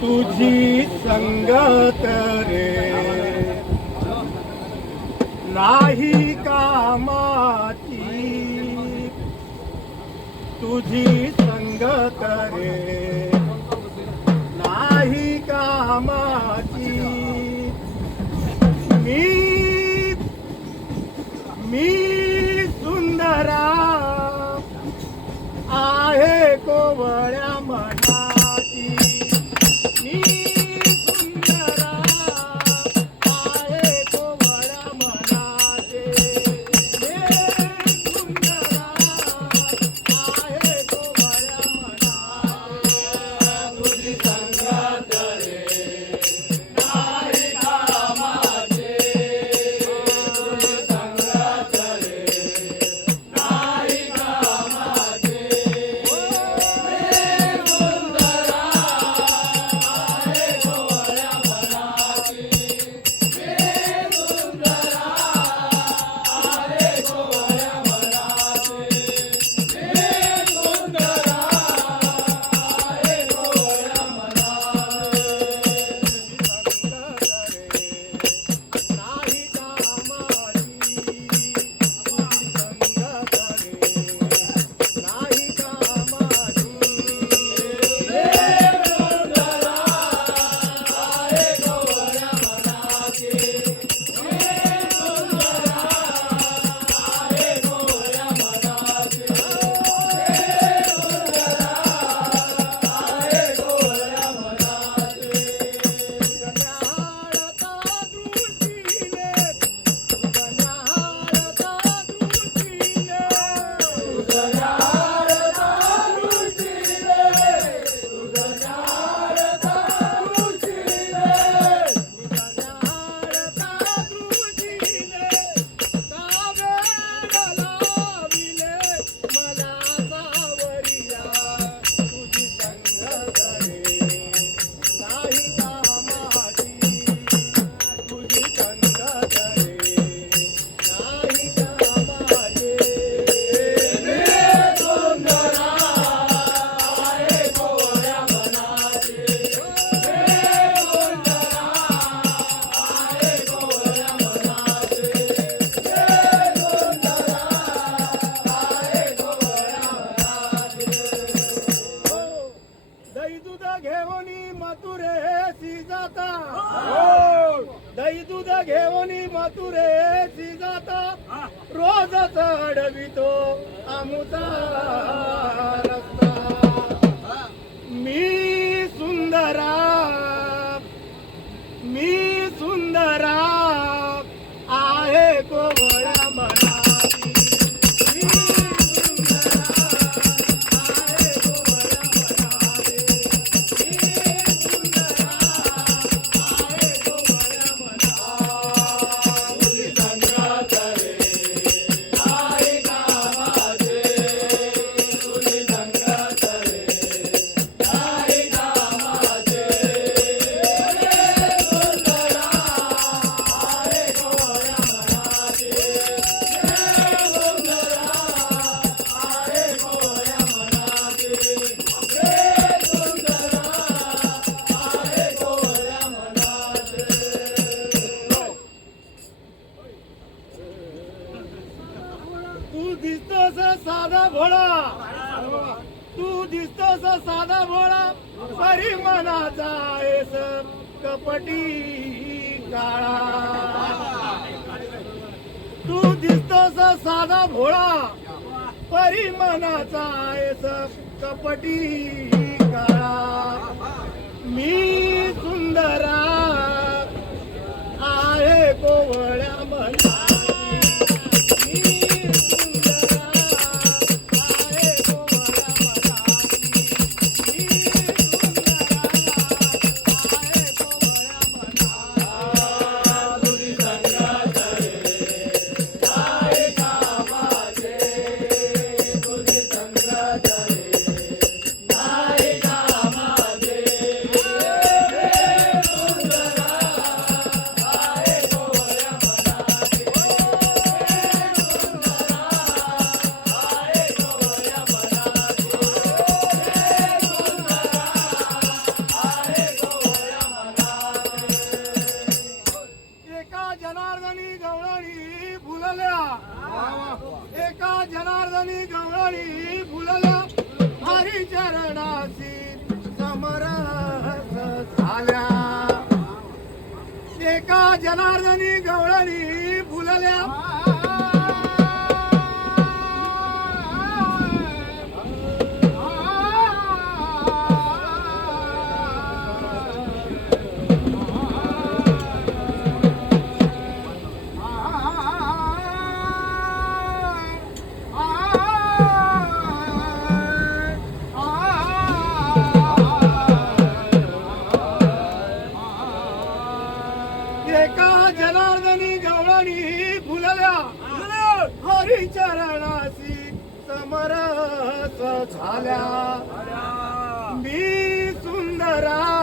तुझी संगत रे नाही कामाची, तुझी संगत रे नाही कामाची. मी सुंदरा आहे कोवळ्या मनाची. मी सुंदरा आहे कोवळ्या मनाचे. हे सुंदरा आहे कोवळ्या मनाचे. तुझी संगत रे नाही कामाचे. तुझी संगत रे नाही कामाचे. दही दूध घेऊन मथुरेशी जाता. रोज चढवितो आमुचा रस्ता. मी सुंदरा आहे कोवळ्या मनाची. तू दिसतोस साधा भोळा, तू दिसतोस साधा भोळा, परी मनाचा आहेस कपटी काळा. तू दिसतोस साधा भोळा, परी मनाचा आहेस कपटी काळा. मी सुंदरा आहे कोवळ्या मनाची. तुझी संगत रे नाही कामाचे. जनार्दनी गवळणी फुलल्या हरी चरणासी समरस झाल्या एका जनार्दनी गवळणी फुलल्या एका जनार्दनी गवळणी फुलल्या हरी चरणासी समरस झाल्या मी सुंदरा